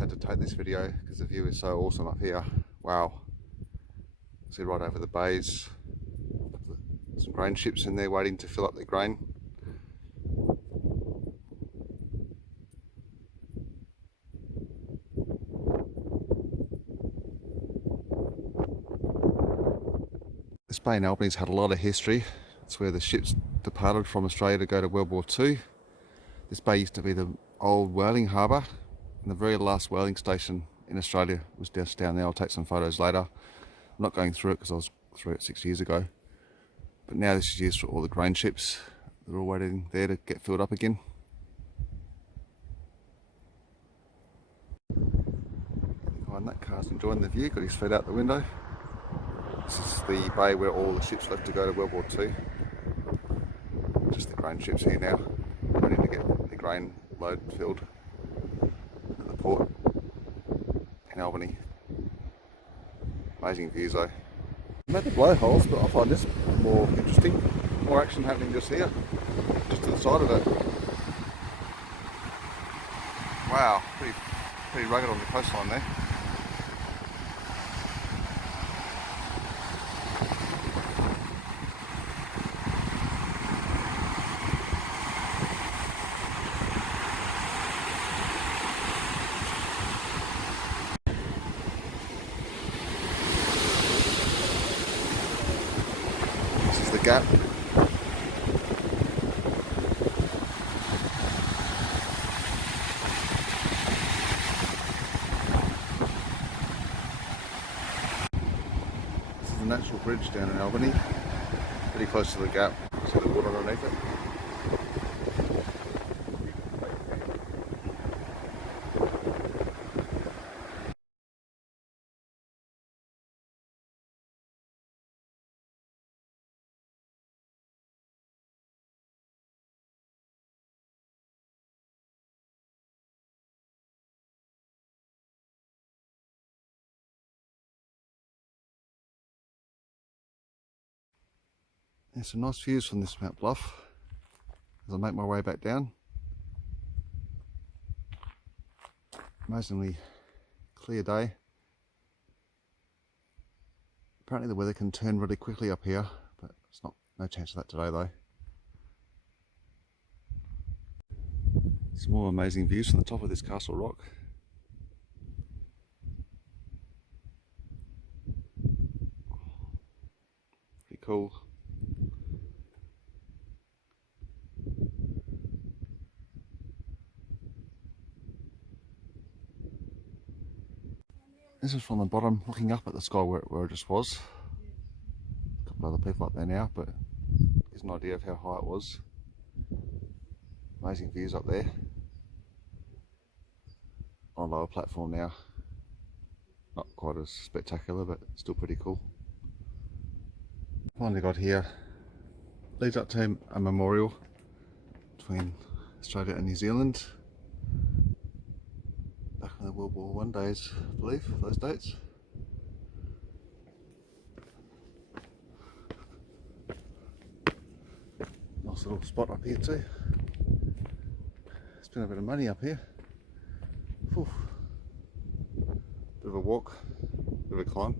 had to take this video because the view is so awesome up here. Wow. See right over the bays. Some grain ships in there waiting to fill up their grain. This bay in Albany's had a lot of history. It's where the ships departed from Australia to go to World War II. This bay used to be the old whaling harbour, and the very last whaling station in Australia was just down there. I'll take some photos later. I'm not going through it because I was through it 6 years ago. But now this is used for all the grain ships. They're all waiting there to get filled up again. Behind that car's enjoying the view, got his feet out the window. This is the bay where all the ships left to go to World War II. Just the grain ships here now, waiting to get the grain load filled at the port in Albany. Amazing views though. I'm at the Blowholes, but I find this more interesting. More action happening just here, just to the side of it. Wow, pretty rugged on the coastline there. The gap. This is a natural bridge down in Albany, pretty close to the gap. See the water underneath it. There's some nice views from this Mount Bluff as I make my way back down. Amazingly clear day. Apparently the weather can turn really quickly up here, but it's no chance of that today though. Some more amazing views from the top of this castle rock. Pretty cool. This is from the bottom, looking up at the sky where it just was. A couple of other people up there now, but gives an idea of how high it was. Amazing views up there. On a lower platform now. Not quite as spectacular, but still pretty cool. Finally got here. Leads up to a memorial between Australia and New Zealand. Back in the World War I days, I believe, those dates. Nice little spot up here too. Spent a bit of money up here. Whew. Bit of a walk, bit of a climb.